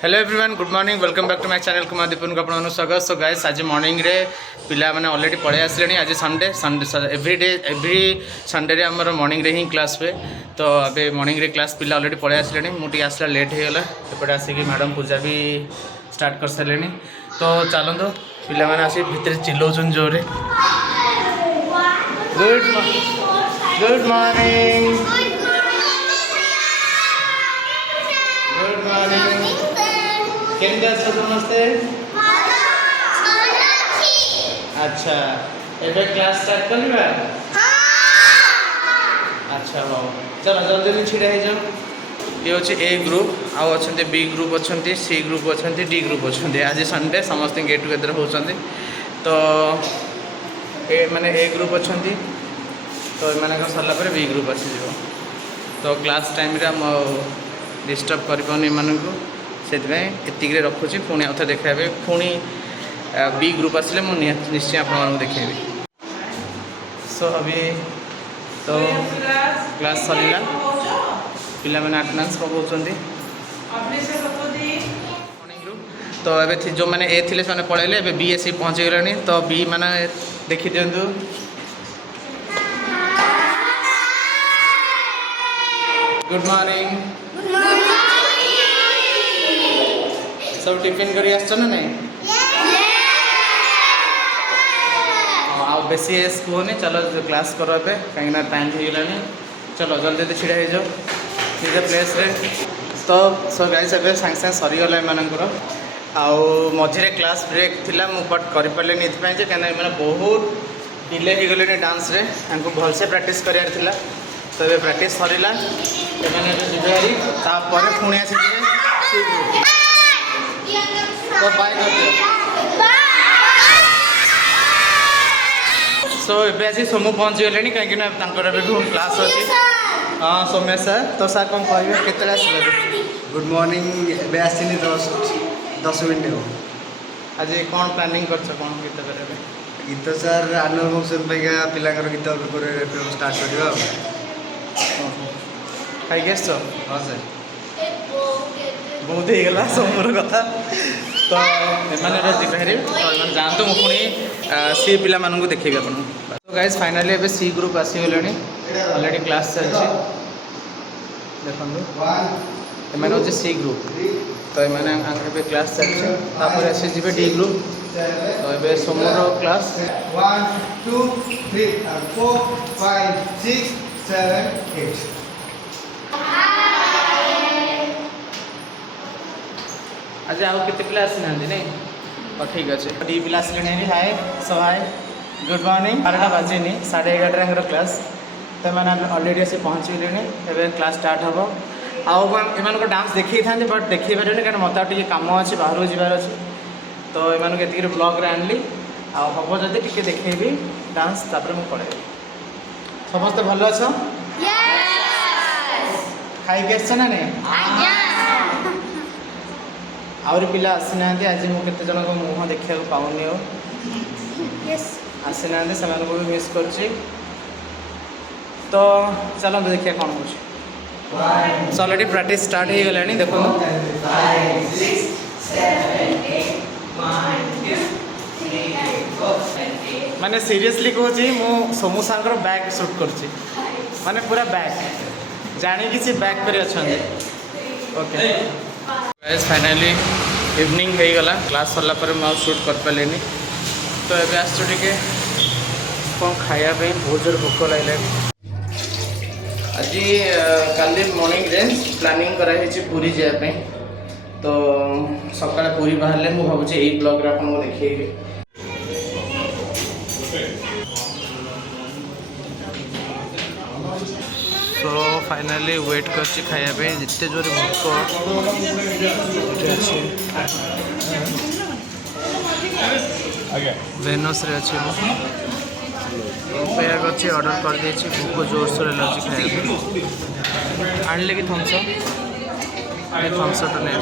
Hello everyone good morning welcome back to my channel Kumar Deepan को आपन स्वागत। सो गाइस आज मॉर्निंग रे पिला माने ऑलरेडी पळे आसलेनी। आज संडे एवरी संडे रे हमर मॉर्निंग रे ही क्लास पे। तो अबे मॉर्निंग रे क्लास पिला ऑलरेडी पळे आसलेनी। मुटी आसला लेट हे गला एपटे आसी कि मैडम पूजा भी स्टार्ट कर सलेनी। तो चलंदो पिला माने आसी भितर चिल्लौछन जोरे। गुड मॉर्निंग गुड मॉर्निंग केमती अछ समस्ते? अच्छा एबे क्लास स्टार्ट करबा? अच्छा वाओ चलो जल्दी जल्दी छिड़ा हे जाओ। ये होचे ए ग्रुप आउ अछंते बी ग्रुप अछंते सी ग्रुप अछंते डी ग्रुप अछंते। आज संडे समस्त गेट टुगेदर होचंते। तो ए माने ए ग्रुप अछंती तो माने को सरला पर बी ग्रुप आसी जीवो। तो क्लास टाइम रे हम डिस्टर्ब करबोनी मानकु से एतिक रखुची। पुणी आउ थे देखाबे पुणी बी ग्रुप आसले मु निश्चय आप देखेबी। सो अभी तो क्लास सरीला पिला माने अटेंडेंस पकाउछंती। तो एबे जो माने ए थिले से पळैले एबे बी एसी पहुंच गलानी। तो बी माने देखि दियंतु गुड मॉर्निंग सब टिफिन करी आसछ ना नहीं? आओ बेसी स्कूल चलो क्लास करो ए कहीं टाइम हो गलानी। चलो जल्दी जल्दी छिड़ा हो निज प्लेस रे। तो सो गाइस एबे सांगे सांगे सरीगला एमानकर आउ मझे क्लास ब्रेक थिला मु बट करि पारले नि इथपाई जे कना माने बहुत डिले हो गले डांस रे हमको भलसे प्रैक्टिस करियार थिला। तो ये प्रैक्टिस सरीला एमाने जिबेरी तापर पुणी आसी जिवे। तो बाय कर दियो। सो एबे आसी सोमु पहुंच गलेनी कहीं ना तांकर क्लास अच्छी। हाँ सोमेश सर तो सर कौन कहे केतले आसबे? गुड मॉर्निंग एबे आसिनी 10 मिनट हो। आज कौन प्लानिंग करछ कौन गीत करे? गीत सर आनुअल फंक्शन पैका पिलांकर गीत स्टार्ट करवा। खाई गेस? हाँ सर बहुत ही गला सोमर कथा। तो एमाने जिबारी तो जानते मुझे पुणी सी पिला मानू देखेबी आपन। तो गाइस फाइनली एबे सी ग्रुप आसी गलेनी ऑलरेडी क्लास चलछि। देखंदो एमाने होचे सी ग्रुप। तो एमाने एबे क्लास चलछि तापर आसी जिबे डी ग्रुप। तो एबे सोमर क्लास 1 2 3 4 5 6 7 8। आज आउ केते पिला आसी नांदी नहीं? और ठीक अच्छे डी पिला आसले नहीं। हाय सो हाय गुड मॉर्निंग 12टा बाजिनी 11:30 क्लास। तो मैंने ऑलरेडी आसी पहुँच गले एवं क्लास स्टार्ट हम। आउ एम डांस देखी था बट देखी पारे क्या मत टे कम अच्छे बाहर जबार अच्छे। तो ये ब्लॉग रे आनली हम जदि टे देखेबी डांस तापर मुझे पढ़ेबी। समस्त भल अछ? खाई आस ना नहीं? आउरी पिला आसी ना आज मुझे जन को मुँह देखा पाऊनी हो आसी ना से भी मिस कर। तो चलो देखिए कौन हो। ऑलरेडी प्रैक्टिस स्टार्ट हो गलानी। देखो माने सीरियसली कहूँ मु सोमू सांकर बैक शूट कर माने पूरा बैक जानी कि बैक पर अच्छा। ओके गाइस फाइनली इवनिंग हो गला क्लास सरला पर मैं शूट कर पारे। तो ये आसो टे कौन खायापी बहुत जोर भोक लगे। आज काली मॉर्निंग रे प्लानिंग कराई पूरी जावाई। तो सकाଳେ पूरी बाहर मुझे भावुँ यही ब्लॉग रे आपको देखिए। तो फाइनली वेट कर खायापी जिते जोर भोक वेनस रे अच्छे अपेयर अच्छे ऑर्डर कर दे भोक जोरसोर लगे खाया आणले कि थम्सअप नहीं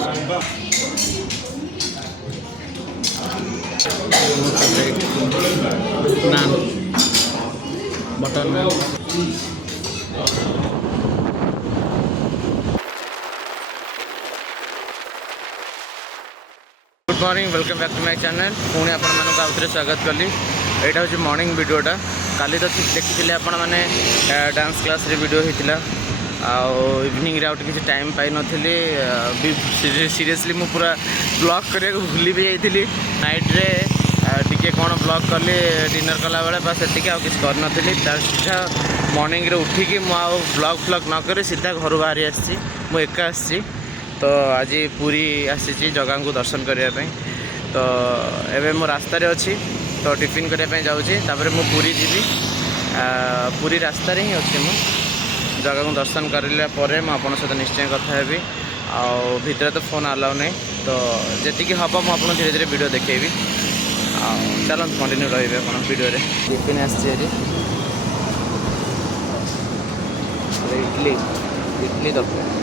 naan butter naan. Good morning welcome back to my channel पुणी आपको आउे स्वागत कली यहाँ हूँ मॉर्निंग वीडियोटा काली तो देखी आपण मैंने डांस क्लास रे वीडियो होता इवनिंग रे आउट किसी टाइम पाई नी सीरियसली मु पूरा ब्लॉग करने को भूली भी जाइली नाइट रे टिके कौन ब्लॉग कली डिनर कला बेले बस एतिक आउ किसी कर नी सीधा मॉर्निंग रे उठिकी मुझे ब्लॉग फ्लॉग नक सीधा घर बाहरी आसी मु एका आसी तो आज पुरी आसी जगह को दर्शन करने तो एबे मो रास्तार अच्छी तो टिफिन करने जाऊँगी मु पुरी जी पुरी रास्तार ही अच्छी मु जगह को दर्शन करला मुझे सहित निश्चय कथा हेबी भितर तो फोन अलाउ नहीं तो जी हम मुझे धीरे धीरे वीडियो देखेबी चलो कंटिन्यू रही वीडियो टिफिन आसी इडली इडली दरकार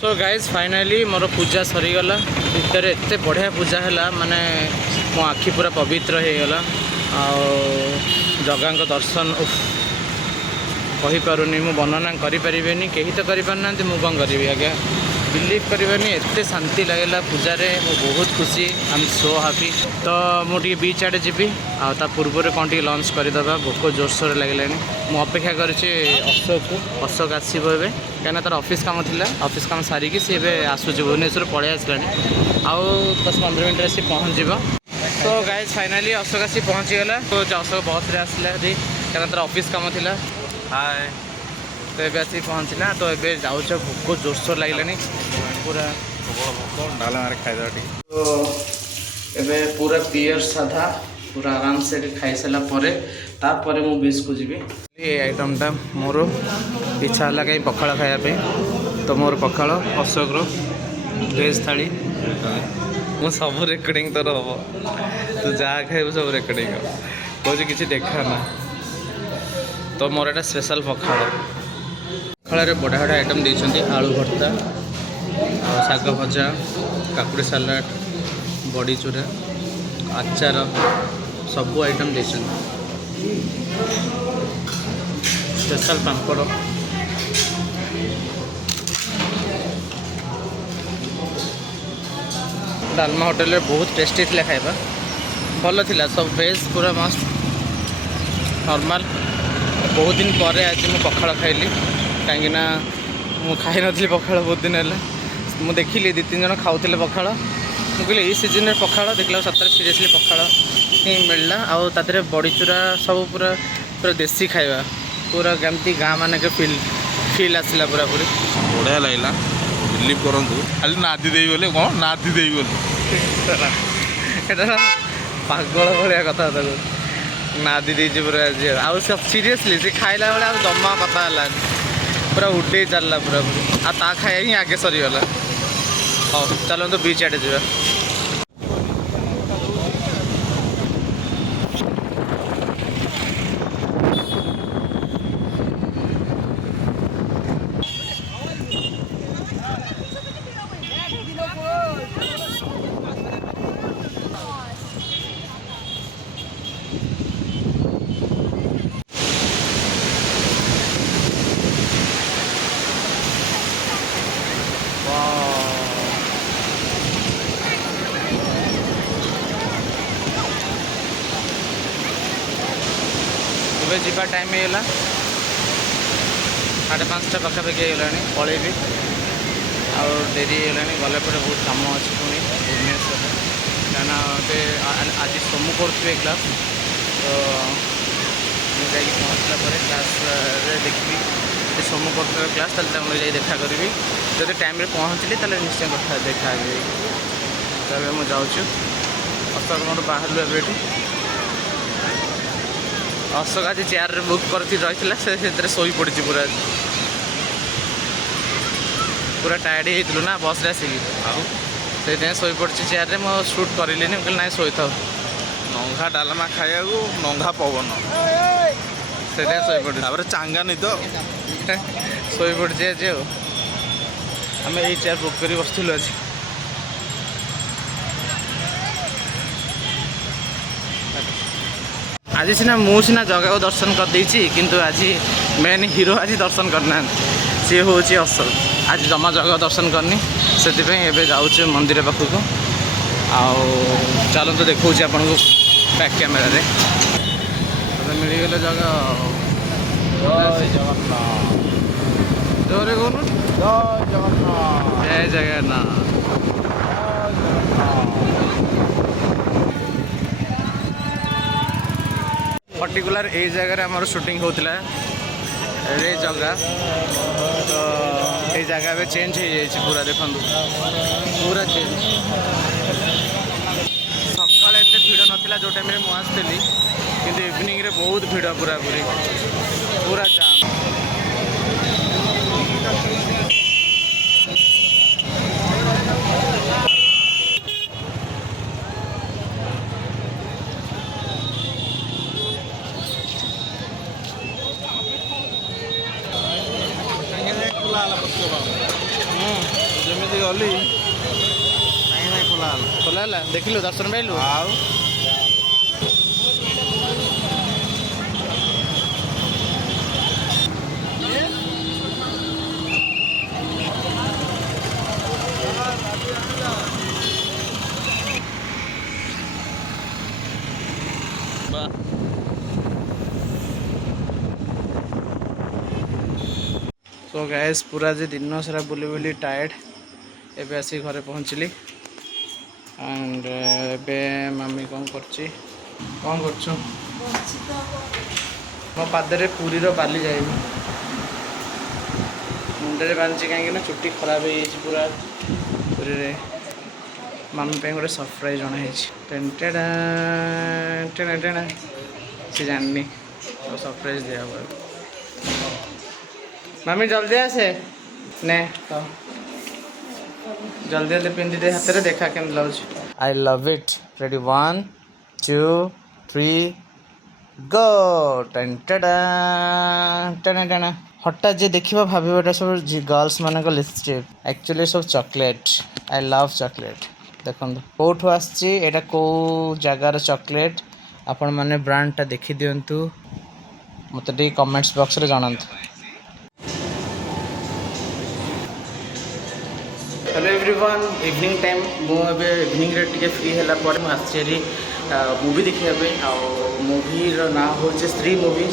सो गाइज फाइनाली मोर पूजा सरीगला भितर एत बढ़िया पूजा है माने मो आखि पूरा पवित्र हो गला जगह दर्शन कहीपरूनी मु वर्णना करें कहीं तो करना मुझे कौन करी आज्ञा बिलीव करें एत शांति लगेगा पूजारे मु बहुत खुशी आई एम सो हैप्पी तो मुझे बीच आड़े जी आ पूर्व कौन टी लंच करदे भोक जोरसोर लगे मु अपेक्षा कर अशोक आसो ए कहीं तार ऑफिस काम थिला ऑफिस काम सारिकी सी आसूँ भुवनेश्वर पलि आसला आउ 10-15 मिनट आसी पहुँच तो गाइज फाइनाली अशोक आसी पहुँचीगला तो अशोक बस रे आसला कहीं तार ऑफिस काम थिला हाय तो ये आसी पहुँचला तो ये जाऊँ भोक जोरसोर लगे पूरा डाल मारे खाई तो ये पूरा पियर साधा पूरा आराम से खाई सारापर मु बीच को जी ये आइटमटा मोर इच्छा है कहीं पखाड़ खायापी तो मोर पखाड़ अशोक वेज थाली मु सब रेकर्डिंग तोर हम तू जहाँ खाइबू सब रेकर्डिंग कौन किसी देखा ना तो मोर एटा स्पेशल पखाड़ पखाड़ बढ़िया बढ़िया आइटम देते आलू भर्ता शाग भजा काकुड़ी सालाड बड़ी चूरा आचार सबू आइटम देते स्पेशल पापड़ डालमा होटेल रे बहुत टेस्टी थी खाଇବା भल थिला सब वेज पूरा मस्त नॉर्मल बहुत दिन पर आज मु पखाड़ खाइली कहीं मु खाई नी पखाड़ बहुत दिन है मु देखिली 2-3 जन खाऊले पखाड़ मुझे ये सीजन में पखाड़ देखला सतरे सीरियसली पखाड़ ही मिलला आउ तादरे बड़ी चूरा सब पूरा पूरा देसी खाଇବା पूरा केमती गाँ मान के फील आसला पूरा पूरी बढ़िया लगला बिलीव करूँ खाली नादी दे बोले कौन नादी दे बोले पागल भाया कथा नादी देती पूरा आउ सब सीरियसली से खाइला बेले आ जमा कथा है पूरा उड़े चलला पूरा पूरी आ खाया ही आगे सरीगला हाँ चलो तो बीच आड़े जा ଏବେ ଯିବା ଟାଇମ୍ ହେଇଗଲା 5:30 ପାଖାପାଖି ହେଇଗଲାଣି ପଳେଇବି ଆଉ ଡେରି ହେଇଗଲାଣି ଗଲା ପରେ ବହୁତ କାମ ଅଛି ପୁଣି ଭୁବନେଶ୍ୱରରେ କାହିଁକିନା ଏବେ ଆଜି ସୋମୁ କରୁଥିବେ କ୍ଲାସ୍ ତ ମୁଁ ଯାଇକି ପହଞ୍ଚିଲା ପରେ କ୍ଲାସ୍ରେ ଦେଖିବି ଯଦି ସୋମୁ କରୁଥିବା କ୍ଲାସ୍ ତାହେଲେ ତାଙ୍କୁ ଯାଇ ଦେଖା କରିବି ଯଦି ଟାଇମ୍ରେ ପହଞ୍ଚିଲି ତାହେଲେ ନିଶ୍ଚୟ କଥା ଦେଖା ହେବି ତ ଏବେ ମୁଁ ଯାଉଛୁ ଅଶୋକ ମୋର ବାହାରିଲୁ ଏବେ ଏଠି ଅଶୋକ ଆଜି ଚେୟାରରେ ବୁକ୍ କରିକି ରହିଥିଲା ସେଥିରେ ଶୋଇ ପଡ଼ିଛି ପୁରା ପୁରା ଟାୟାର୍ଡ଼ ହେଇଯାଇଥିଲୁ ନା ବସ୍ରେ ଆସିକି ଆଉ ସେଇଥିପାଇଁ ଶୋଇପଡ଼ିଛି ଚେୟାରରେ ମୁଁ ସୁଟ୍ କରିଲିନି ମୁଁ କହିଲି ନାଇଁ ଶୋଇଥାଉ ନଙ୍ଘା ଡାଲମା ଖାଇବାକୁ ନଙ୍ଘା ପବନ ସେଇଥିପାଇଁ ଶୋଇପଡ଼ିଛି ତାପରେ ଚାଙ୍ଗା ନିଦ ଶୋଇପଡ଼ିଛି ଆଜି ଆଉ ଆମେ ଏଇ ଚେୟାର ବୁକ୍ କରି ବସିଥିଲୁ ଆଜି ଆଜି ସିନା ଜଗାକୁ ଦର୍ଶନ କରିଦେଇଛି କିନ୍ତୁ ଆଜି ମେନ୍ ହିରୋ ଆଜି ଦର୍ଶନ କରିନାହାନ୍ତି ସିଏ ହେଉଛି ଅସଲ ଆଜି ଜମା ଜଗା ଦର୍ଶନ କରିନି ସେଥିପାଇଁ ଏବେ ଯାଉଛୁ ମନ୍ଦିର ପାଖକୁ ଆଉ ଚାଲନ୍ତୁ ଦେଖାଉଛି ଆପଣଙ୍କୁ ବ୍ୟାକ୍ କ୍ୟାମେରାରେ ମିଳିଗଲେ ଜଗା ଜୟ ଜଗନ୍ନାଥ ଜୋରେ କହୁନୁ ଜୟ ଜଗନ୍ନାଥ ଜୟ ଜଗନ୍ନାଥ पर्टिकुलर ये जगह आमर शूटिंग होता रे जगह तो ये जगह भी चेंज हो जाए पूरा देखो पूरा चेंज सकाल एत भिड़ नाला जो टाइम मुझे आसती कि इवनिंग रे बहुत भिड़ पूरा पूरी पूरा जाम ଯେମିତି ଗଲି ଖୋଲା ହେଲା ଦେଖିଲୁ ଦର୍ଶନ ପାଇଲୁ ଆଉ सो गैस पूरा जे दिन सारा बुली बुली टायर्ड एबे आसी घरे पहुँचली एंड एबे मम्मी कौन करछि कौन करछु मो पादरे पूरी रो बाली जाइबी मुंडे बांधि कहीं ना चुट्टी खराब हो पूरा पूरी रे मम्मी पे गोटे सरप्राइज जन है टेंटेडा टेना टेना सी जाननी तो सरप्राइज दिया हुआ मम्मी जल्दी आसे ने तो जल्दी जल्दी पिंधि दे हाथ रे देखा केम लाउछ आई लव इट रेडी 1 2 3 गो टेंटेडा टेना टेना हटात जे देखिबा भाबिबाटा सब गर्ल्स मानक लिपस्टिक एक्चुअली सब चॉकलेट आई लव चॉकलेट देखो कोठो आछि एटा को जगार चॉकलेट आपण माने ब्रांड टा देखि दियंतु मते टी कमेंट्स बॉक्स रे जानंतु हेलो एवरीवन इवनिंग टाइम मुझे इवनिंग रे टिके फ्री है मुझे मूवी देखा मूवी ना हूँ स्त्री मूवी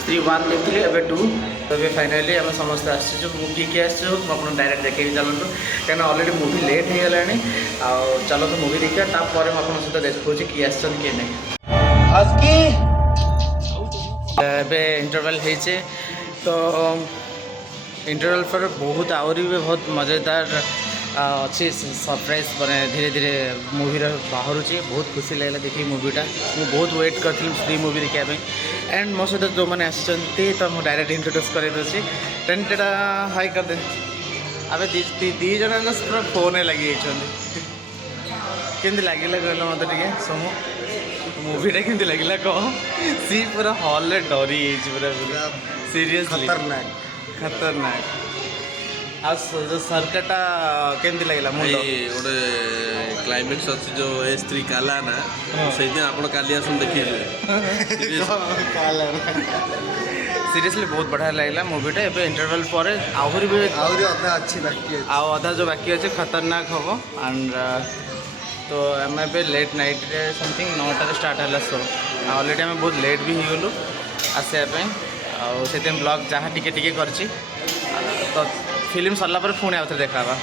स्त्री 1 देखी एवं 2 तो फाइनाली आम समस्त आसो किए आसो मुझे डायरेक्ट देखे चलतु कहीं ऑलरेडी मूवी लेट हो गला चलतु मूवी देखा तापर मुझे सहित देखा किए आस किए नहीं इंटरवल होचे तो इंटरवल पर बहुत आहरी भी बहुत मजेदार अच्छी सरप्राइज मैंने धीरे धीरे मूवी बाहर बहुत खुशी लगे देखिए मूवीटा मुझे बहुत वेट करी स्त्री मूवी देखापी एंड मो सहित जो मैंने आसती तो मुझे डायरेक्ट इंट्रोड्यूस कर टेंटेडा हाई कर दे अब दी जन पूरा फोन लगी केमती लगे कहल मत टे सोमू मूवीटा केमती लगे कह सी पूरा हॉल डरी पूरा पूरा सीरियसली खतरनाक आ सरकारटा केमती लगे मुझे गोटे क्लाइमेक्स अच्छी जो ए स्त्री काला ना से आप काली आसन देखिए सीरियसली बहुत बढ़िया लगे मूवीटा एवं इंटरवल पर आहरी भी अधा अच्छी बाकी अधा जो बाकी अच्छे खतरनाक हम एंड तो आम ए लेट नाइट रे समथिंग 9 स्टार्ट है शो ऑलरेडी आम बहुत लेट भी हो आसापी से ब्लॉग जहाँ टिके टिके करछि तो फिल्म सरला पर पुणी आउथरे देखाबा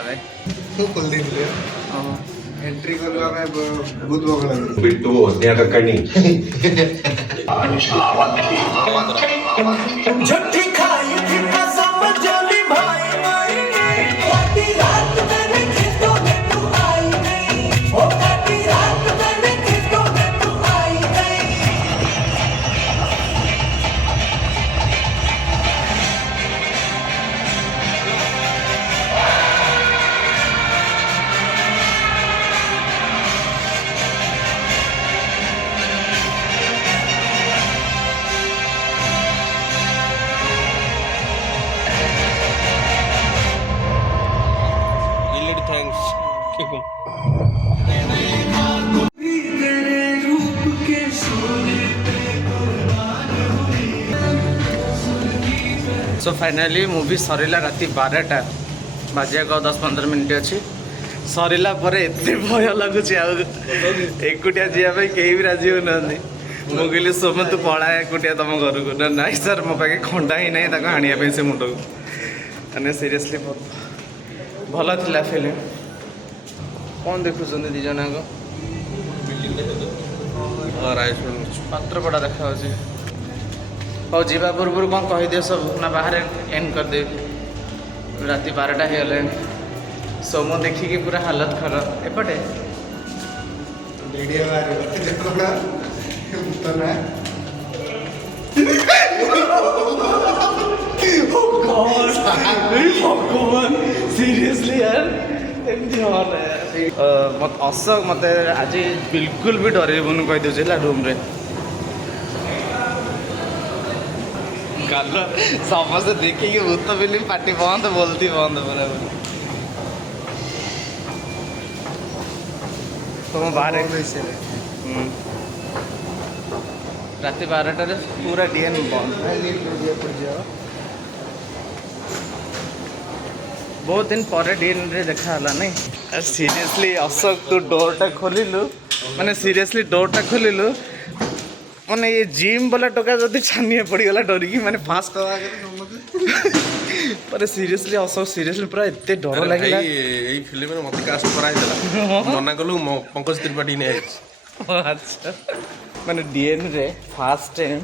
अरे एंट्री करला में बहुत बगला बिट्टू होसन्या कणी झूठी खाई थी कसम जली भाई काटी रात मैंने खेतों में तू आई नहीं ओ काटी रात मैंने खेतों में तू आई नहीं सो फाइनाली मूवी सरिला राति 12टा बाजिया को 10-15 मिनट अच्छी सरिला पर एत भय लगुच एकुटिया जावाई कहीं भी राजी हो ना मुझे सोम तू पड़ा एकुटिया तुम घर को ना नाई सर मो पाखे खंडा ही नहीं आने से मुंड को मैंने सीरियसली भल था फिल्म कौन देखुं दिज जाक पात्रपड़ा देखा हो जीवा पूर्व कौन कहीदे सब ना बाहर एंड करदे राति 12टा हो गले सोम देखिकी पूरा हालत खराब एपटे वीडियो भगवान सीरियसली यार मत अशोक मत आज बिल्कुल भी डरबुन कहीदे रूम रे गाल समस्त देखिए भूत फिल्म पार्टी बंद बोलती बंद बराबर तुम बाहर राति 12टार पूरा डीएन बंद बहुत दिन पर डीएन रे देखा नहीं सीरियसली अशोक तू डोरटा खोलु माने सीरियसली डोरटा खोलु माने ये जिम वाला टोका जब छानिए पड़गला डरिकी माने फास्ट पर सीरियसली अशोक सीरियसली पूरा एत डर लगे यही फिल्म में मत कास्ट कराइला मना कलु पंकज त्रिपाठी ने अच्छा माने डीएन रे फास्ट टाइम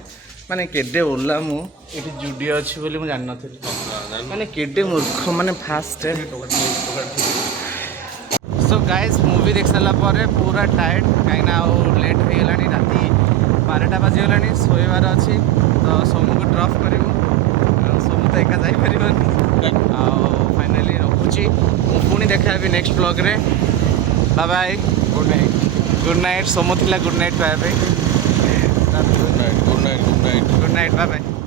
माने केडे ओला मु एटी जुडियो अछि बोली मु जान नथिल माने केडे मूर्ख माने fast time so guys movie देख सारा पर पूरा टायर्ड कहीं ना लेट हो गलानी राति 12टा बाजिगलानी शोबार अच्छी तो सोमू को ड्रप कर सोमू तो एका जापर फाइनाली रखुची पुणी देखा नेक्स्ट ब्लॉग रे bye bye good night Somu थिला good night bye bye good night good night bye bye